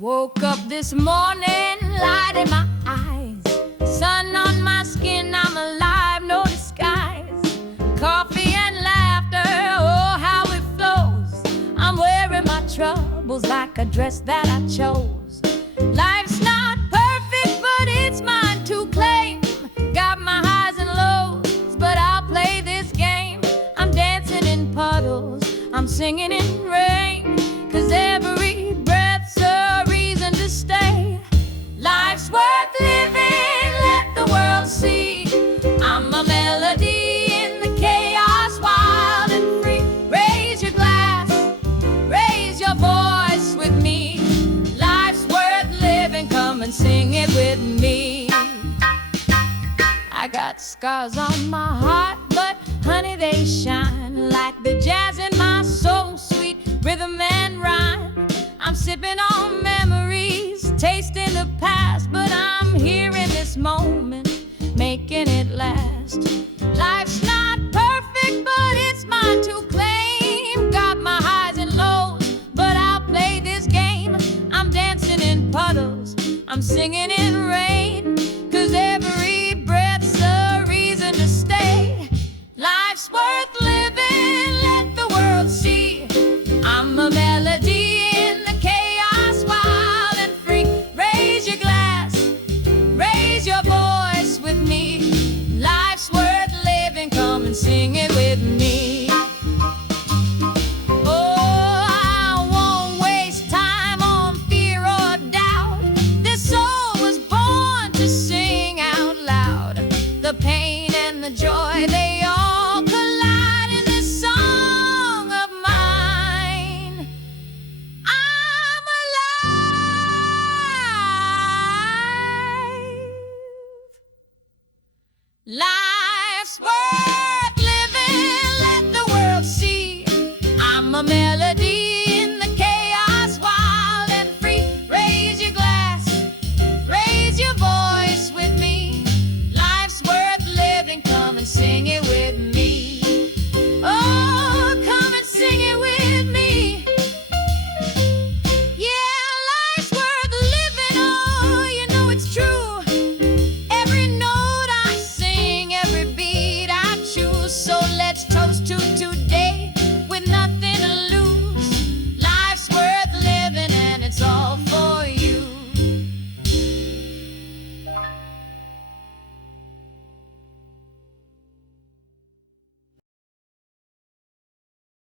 Woke up this morning, light in my eyes, sun on my skin, I'm alive, no disguise. Coffee and laughter, oh how it flows. I'm wearing my troubles like a dress that I chose. Life's not perfect, but it's mine to claim. Got my highs and lows, but I'll play this game. I'm dancing in puddles, I'm singing in rain, 'cause every breath's a reason to stay. Life's worth living, let the world see. I'm a melody in the chaos, wild and free. Raise your glass, raise your voice with me. Life's worth living, come and sing it with me. I got scars on my heart, but honey, they shine like the jazz in my soul, sweet rhythm and rhyme. I'm sipping on memories, tasting the past, but I'm here in this moment, making it last. Life's not perfect, but it's mine to claim. Got my highs and lows, but I'll play this game. I'm dancing in puddles, I'm singing in